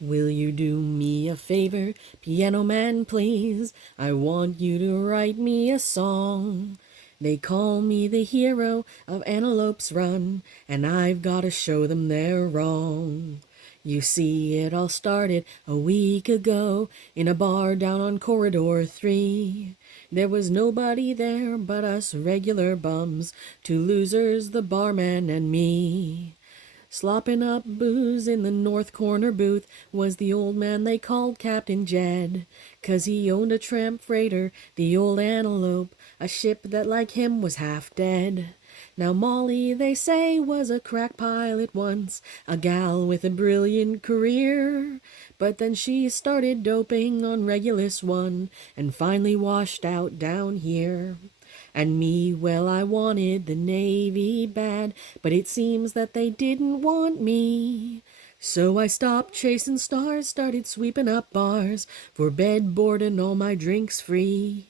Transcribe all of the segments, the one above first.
Will you do me a favor, piano man, please? I want you to write me a song. They call me the hero of Antelope's Run, and I've got to show them they're wrong. You see, it all started a week ago in a bar down on Corridor 3. There was nobody there but us regular bums, two losers, the barman and me. Slopping up booze in the north corner booth was the old man they called Captain Jed, 'cause he owned a tramp freighter, the old Antelope, a ship that like him was half dead. Now Molly, they say, was a crack pilot once, a gal with a brilliant career, but then she started doping on Regulus One and finally washed out down here. And me, well, I wanted the Navy bad, but it seems that they didn't want me. So I stopped chasing stars, started sweeping up bars, for bed, board, and all my drinks free.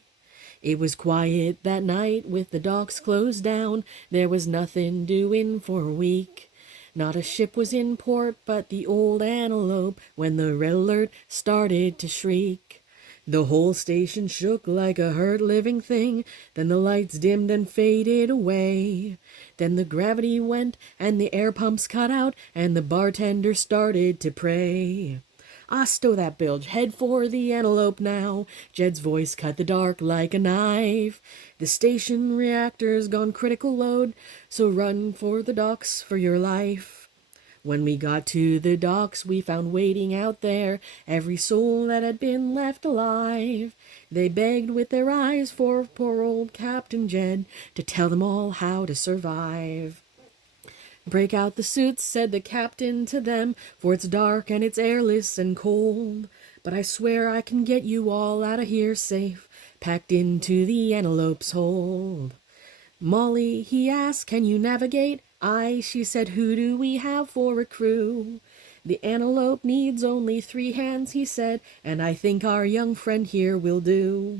It was quiet that night with the docks closed down, there was nothing doing for a week. Not a ship was in port but the old Antelope when the red alert started to shriek. The whole station shook like a hurt living thing, then the lights dimmed and faded away. Then the gravity went and the air pumps cut out and the bartender started to pray. "Ah, stow that bilge, head for the Antelope now." Jed's voice cut the dark like a knife. "The station reactor's gone critical load, so run for the docks for your life." When we got to the docks, we found waiting out there every soul that had been left alive. They begged with their eyes for poor old Captain Jed to tell them all how to survive. "Break out the suits," said the captain to them, "for it's dark and it's airless and cold. But I swear I can get you all out of here safe, packed into the Antelope's hold." "Molly," he asked, "can you navigate?" "Aye," she said, "who do we have for a crew?" "The Antelope needs only 3 hands," he said, "and I think our young friend here will do."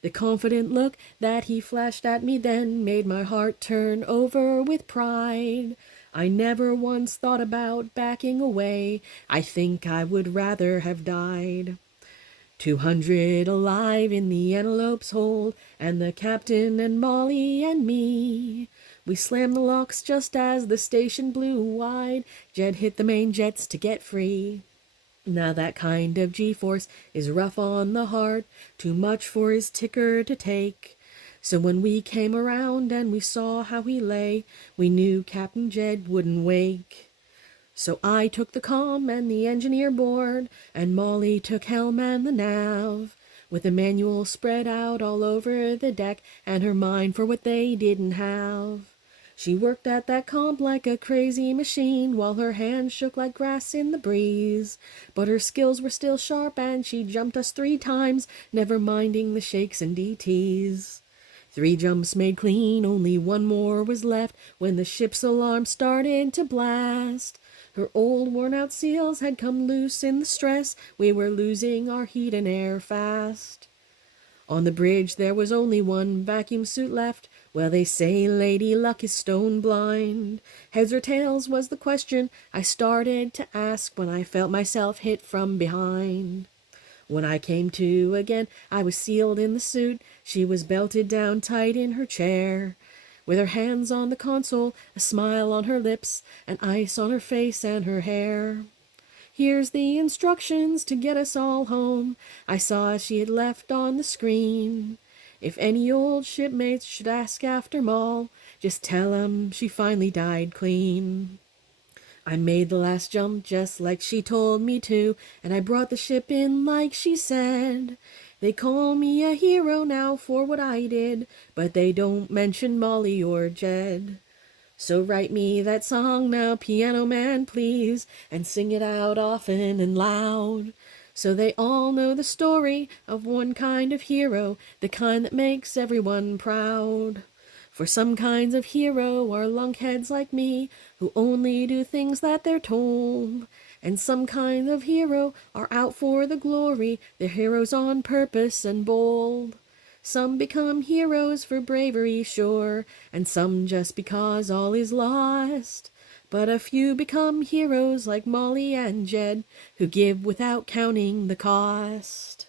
The confident look that he flashed at me then made my heart turn over with pride. I never once thought about backing away. I think I would rather have died. 200 alive in the Antelope's hold, and the captain and Molly and me. We slammed the locks just as the station blew wide. Jed hit the main jets to get free. Now that kind of G-force is rough on the heart, too much for his ticker to take. So when we came around and we saw how he lay, we knew Captain Jed wouldn't wake. So I took the comm and the engineer board, and Molly took helm and the nav, with the manual spread out all over the deck and her mind for what they didn't have. She worked at that comp like a crazy machine while her hands shook like grass in the breeze. But her skills were still sharp and she jumped us 3 times, never minding the shakes and DTs. 3 jumps made clean, only 1 more was left when the ship's alarm started to blast. Her old worn-out seals had come loose in the stress. We were losing our heat and air fast. On the bridge there was only 1 vacuum suit left. Well, they say Lady Luck is stone blind. Heads or tails was the question I started to ask when I felt myself hit from behind. When I came to again, I was sealed in the suit. She was belted down tight in her chair, with her hands on the console, a smile on her lips, and ice on her face and her hair. "Here's the instructions to get us all home," I saw she had left on the screen. "If any old shipmates should ask after Moll, just tell 'em she finally died clean." I made the last jump just like she told me to, and I brought the ship in like she said. They call me a hero now for what I did, but they don't mention Molly or Jed. So write me that song now, piano man, please, and sing it out often and loud, so they all know the story of one kind of hero, the kind that makes everyone proud. For some kinds of hero are lunkheads like me, who only do things that they're told. And some kinds of hero are out for the glory, they're heroes on purpose and bold. Some become heroes for bravery, sure, and some just because all is lost. But a few become heroes like Molly and Jed, who give without counting the cost.